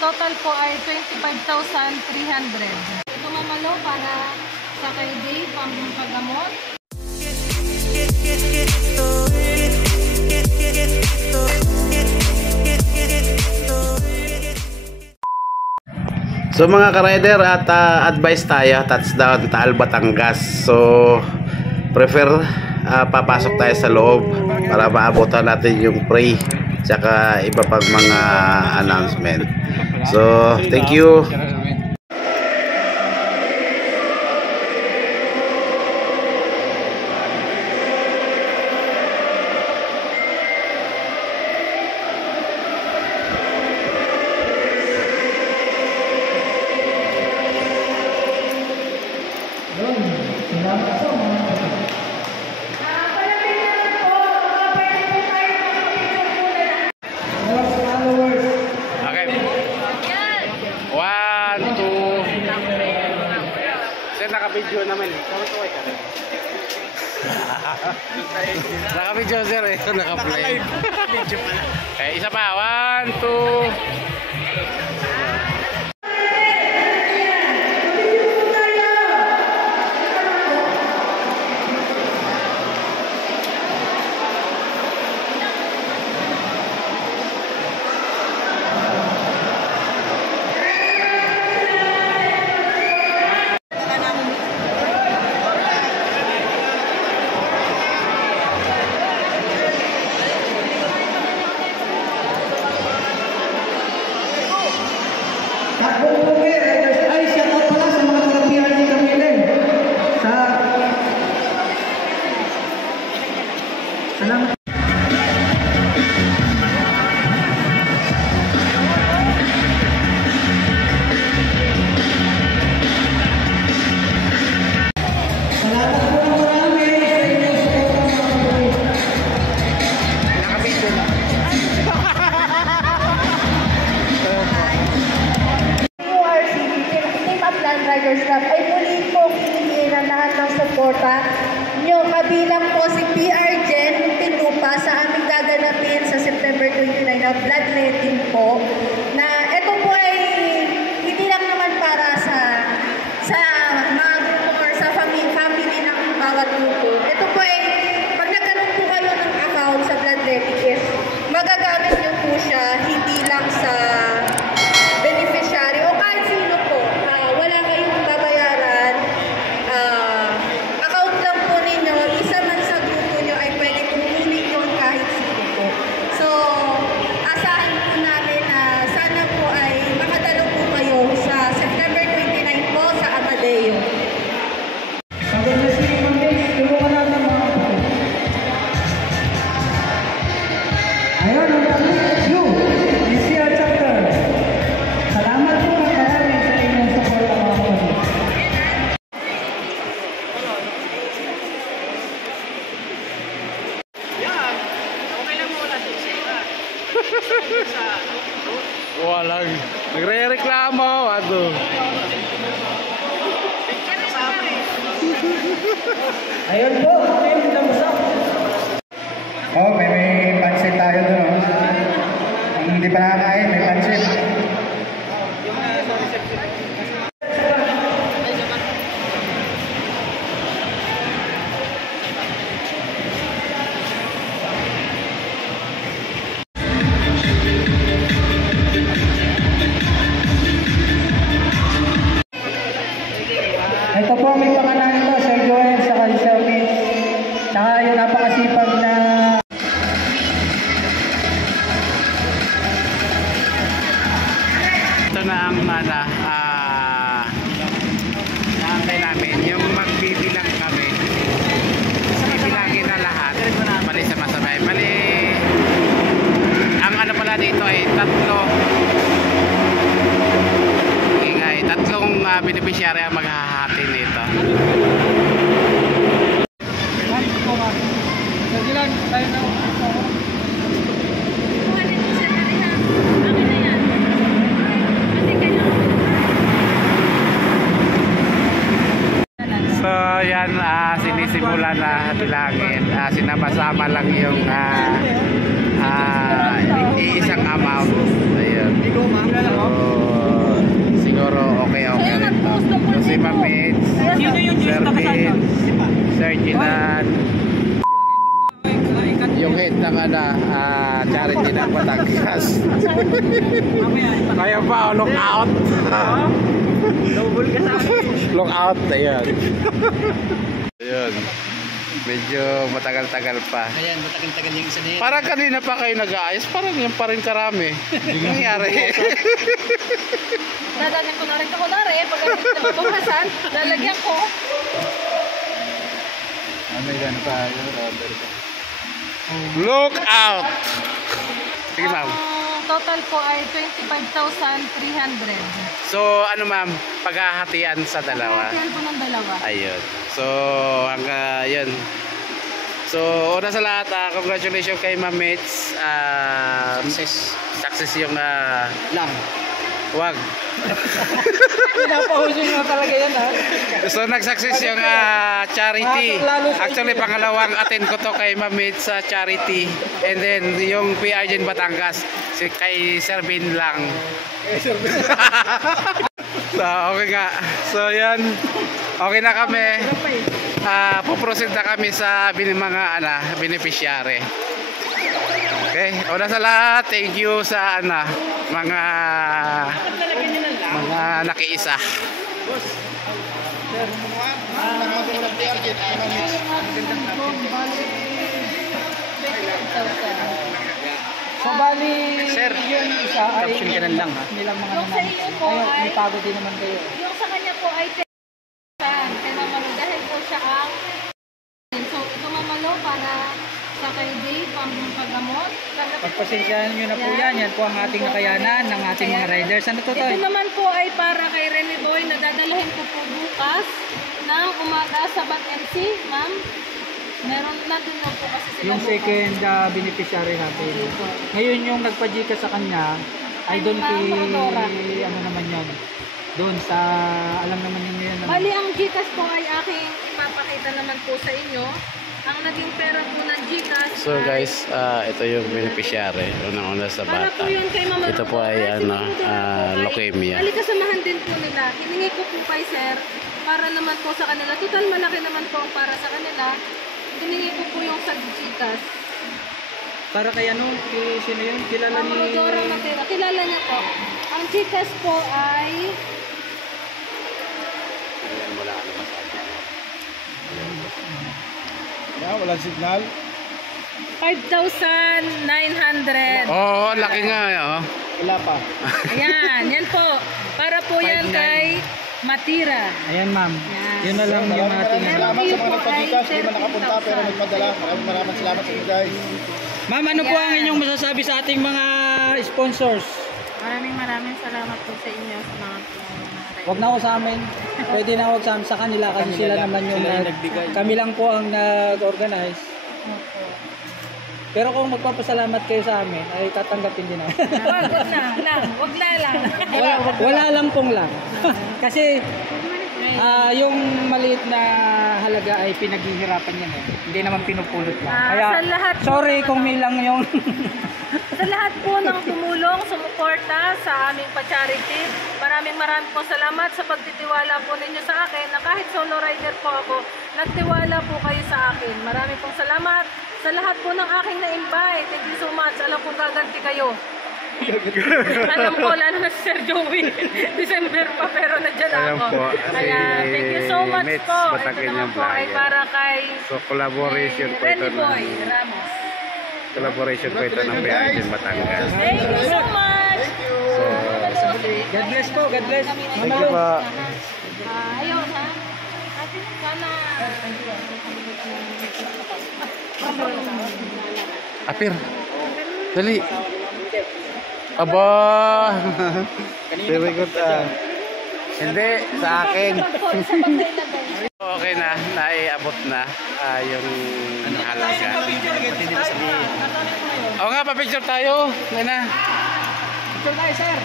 total po ay 25,300. Ito mamalo para sa kay Dave, pampagamot. So mga ka-rider, at advice tayo, touchdown Taal, Batangas. So prefer papasok tayo sa loob para maabutan natin yung pray tsaka iba pang mga announcement. So thank you. Naka-video naman eh. Naka-video sir eh. Naka-play. Okay, isa pa. 1, 2. Riders Club ay muli po hinihingi ng lahat ng suporta nyo, kabilang po si PR Jen Pinlupa sa aming gaganapin sa September 29 na bloodletting po, na ito po ay hindi lang naman para sa mga grupo or sa family ng bawat grupo. Ito po ay pag nagkaroon po kayo ng account sa bloodletting is magagamit nyo po siya hindi lang sa beneficiary o kahit sino po. Wala kayong babayaran. Account lang po ninyo, isa man sa grupo nyo ay pwede kukunin yun kahit sino po. So, asahan po namin na sana po ay makadalo po kayo sa September 29 po sa Amadeo. Ayun, ang dami. You, DCR chapter. Salamat po marami sa inyong support ang mga kapatid. Yan, okay lang mo wala sa isira. Walang nagre-reklamo ato. Ayun po, ayun na masak. Oh, may pansit tayo doon. Ang hindi pa nakakain, may pansit. Ito po, may pangalan nito, Sir Joel, saka si Sir Mitch. Saka yung napakasipag na Ito na ang naantay namin, yung magbibilang kami. Bibilangin na lahat. Mali sa masabay. Mali. Ang ano pala dito ay tatlong beneficiary ang maghahati nito. So yan, sinisimula na bilangin. Sinama-sama lang yung isang amount. Ayun. So, si Mamits, Sino yung Sir Diyos na kasal Vin, doon? Sir Ginan, yung head ng charity ng Batangas. Kaya pa, look out. Double ka sa akin. Look out, ayan. Ayun. Medyo matagal-tagal pa. Ayan, matagal-tagal yung isa na yan. Parang kanina pa kayo nag-aayos, parang yan pa rin karami. Ano nangyari? Dadalhin ko na rin ako na rin. Pag hindi na mabukasan, lalagyan ko. May gano'n pa, yung order ko. Look out! Sige ma'am. Ang total po ay 25,300. So ano ma'am, paghahatian sa dalawa. Kaya po ng dalawa. Ayun. So hanggang yun. So una sa lahat, congratulations kay Ma'am Mitz. Success yung Lang. wag. Pinapahusin mo talaga yan, ha? So nag-success yung charity. Actually pangalawang attend ko to kay Ma'am Mitz sa charity. And then yung PR dyan Batangas, kay Sir Bin lang. So okay nga. So yan. Okay na kami. Puproceed na kami sa mga beneficiary. Okay, una sa lahat, thank you sa mga nakiisa. So, bali, Sir, yung isa ay caption ka na lang, ha? nilang mga Yung sa iyo po Ayun, ay- may pagod din naman kayo. Yung sa kanya po ay 10,000. Kay Mamalo dahil po siya ang so ito Mamalo para sa kay Dave panggamot. Pagpasensyahan nyo na po yan. Yan po ang ating nakayanan ng ating mga riders. Ano to, Ito Toy? naman po ay para kay Remy Boy na dadalhin ko po bukas ng umaga sa Bat MC, ma'am. Meron na din po kasi sila Yung bukas. second beneficiary natin. Ngayon yung nagpa-Gca sa kanya, ay doon Ma'am Rodora. ano naman yan. Doon sa, alam naman ninyo yan. Bali, ang Gcash po ay aking ipapakita naman po sa inyo. Ang naging pera po ng Gcash So guys, ito yung beneficiary. Unang-una sa para bata. po yun kay Mama Ito po ay leukemia. Kasamahan din po nila. Hiningi ko po kay sir para naman po sa kanila. Total malaki naman po ang para sa kanila. Hiningi ko po yung sa Gcash. Para kay ano, sino yun? Kilala Ma'am ni... Rodora Matera. Kilala niya po. Ang Gcash po ay Walang signal. 5,900. Oh, laki nga. Oh. Wala pa. Ayan, yan po. Para po yan kay Matira. Ayan ma'am. Yan. Yun na lang yung ating... Salamat sa mga nagpa-Gcash, di man nakapunta pero nagpadala. Maraming salamat sa inyo guys. Ma'am, ano po ang inyong masasabi sa ating mga sponsors? Maraming salamat po sa inyo sa mga Wag na ako sa amin. Pwede na wag sa amin sa kanila kasi sila naman yung kami lang po ang nag-organize. Pero kung magpapasalamat kayo sa amin, ay tatanggapin din ako. Wag na lang. Wala lang pong lang. Kasi yung maliit na halaga ay pinaghihirapan yan eh. Hindi naman pinupulot lang. Kaya sa lahat po sorry kung may lang yung Sa lahat po ng tumulong, sumuporta sa aming pa-charity, maraming po salamat sa pagtitiwala po ninyo sa akin na kahit solo rider po ako, nagtiwala po kayo sa akin. Maraming pong salamat sa lahat po ng aking na-invite. Thank you so much. Alam kong gaganti kayo. Alam ko, lalo na si Sir Joey. December pa pero nandiyan Alam ako. po, Kaya si thank you so much Mitz, po. Ito Batangas naman yung po ay vlogger. para kay So collaboration po ito Renny Boy ng Ramos. collaboration po ito ng PR dyan Batangas. Thank you so much. God bless po, God bless. Thank you po. Ayun ha. At sana Apir. Dali. Aba. Very good. Hindi, sa akin. Okay na, naiabot na yung halaga. Oo nga, pa-picture tayo. Ngayon na. Picture tayo, sir.